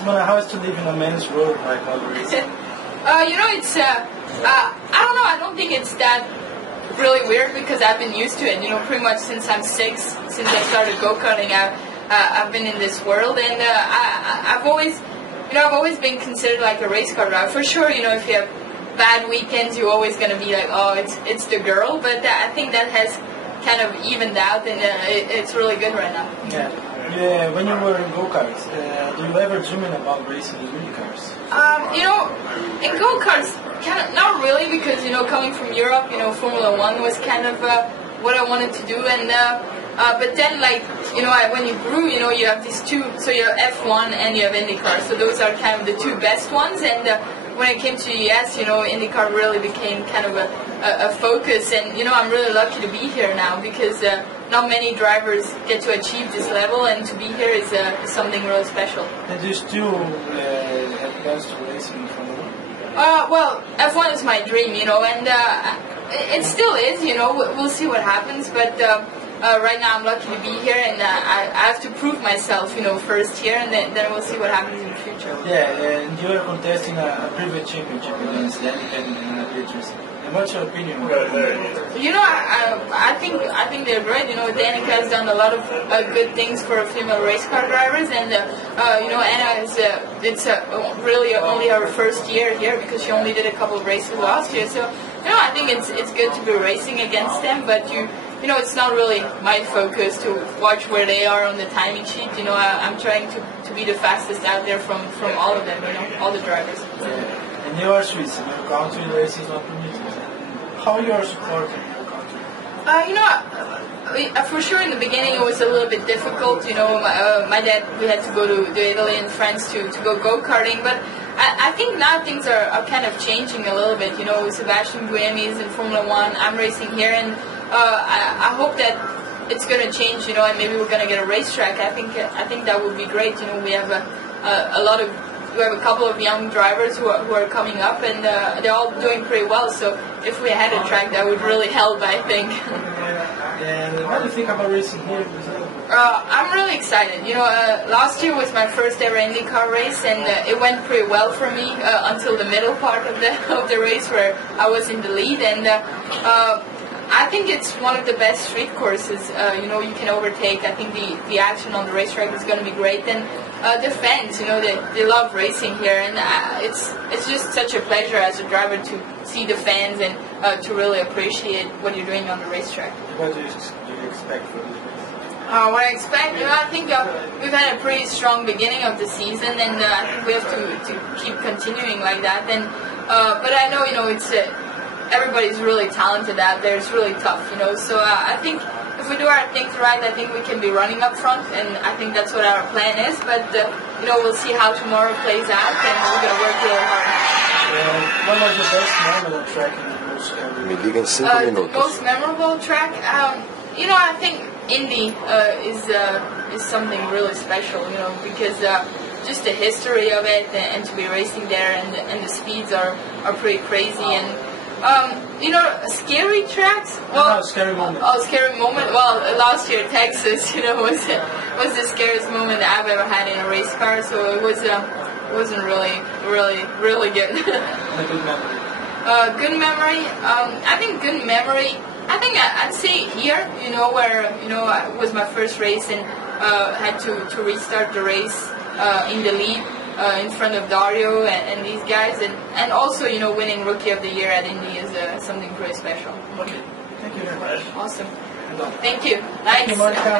Simona, how is to live in a man's world like all this? It's I don't know. I don't think it's that really weird because I've been used to it. Pretty much since I'm 6, since I started go-karting, I've been in this world, and I've always been considered like a race car driver. For sure, if you have bad weekends, you're always going to be like, oh, it's the girl. But I think that has kind of evened out, and it's really good right now. Yeah. When you were in go-karts, do you ever dreaming about racing in Indy cars? In go-karts, kind of not really, because coming from Europe, Formula One was kind of what I wanted to do, and but then when you grew, you have these two, so you have F1 and you have IndyCar, so those are kind of the two best ones, and when I came to the US, IndyCar really became kind of a focus, and I'm really lucky to be here now because not many drivers get to achieve this level, and to be here is something really special. And you still have plans to race in Formula 1? Well, F1 is my dream, and it still is, we'll see what happens, but right now I'm lucky to be here, and I have to prove myself, first here, and then we'll see what happens in the future. Yeah, and you are contesting a private championship against Danica and Beatrice. And what's your opinion? I think they're great. Danica has done a lot of good things for female race car drivers, and Anna is it's really only her first year here because she only did a couple of races last year. So I think it's good to be racing against them, but it's not really my focus to watch where they are on the timing sheet. I'm trying to be the fastest out there from all of them. All the drivers. Yeah. And you are Swiss, and your country racing is not permitted. How you are supporting your country? For sure in the beginning it was a little bit difficult. My dad, we had to go to Italy and France to go karting, but I think now things are kind of changing a little bit. Sebastian Buemi is in Formula 1. I'm racing here, and I hope that it's going to change. And maybe we're going to get a racetrack. I think that would be great. We have we have a couple of young drivers who are coming up, and they're all doing pretty well. So if we had a track, that would really help, I think. And what do you think about racing here in Brazil? I'm really excited. Last year was my first ever IndyCar race, and it went pretty well for me until the middle part of the race where I was in the lead, and I think it's one of the best street courses. You can overtake. I think the action on the racetrack is going to be great, and the fans, they love racing here, and it's just such a pleasure as a driver to see the fans and to really appreciate what you're doing on the racetrack. What do you expect for this race? What I expect, I think we've had a pretty strong beginning of the season, and I think we have to keep continuing like that. And but I know, it's everybody's really talented out there. It's really tough, So I think if we do our things right, I think we can be running up front, and I think that's what our plan is. But we'll see how tomorrow plays out, and we're going to work really hard. What was your best memorable track in the most The most memorable track, I think Indy is something really special, because just the history of it, and to be racing there, and the speeds are pretty crazy, and scary tracks. Well, scary moment. Oh, scary moment. Well, last year Texas, was the scariest moment I've ever had in a race car. So it wasn't really good. And a good memory. Good memory. I think good memory. I think I'd say here, where it was my first race and had to restart the race in the lead. In front of Dario and these guys, and also winning Rookie of the Year at Indy is something pretty special. Okay. Thank you very much. Awesome. Good luck. Thank you. Thank you, Nice. Monica.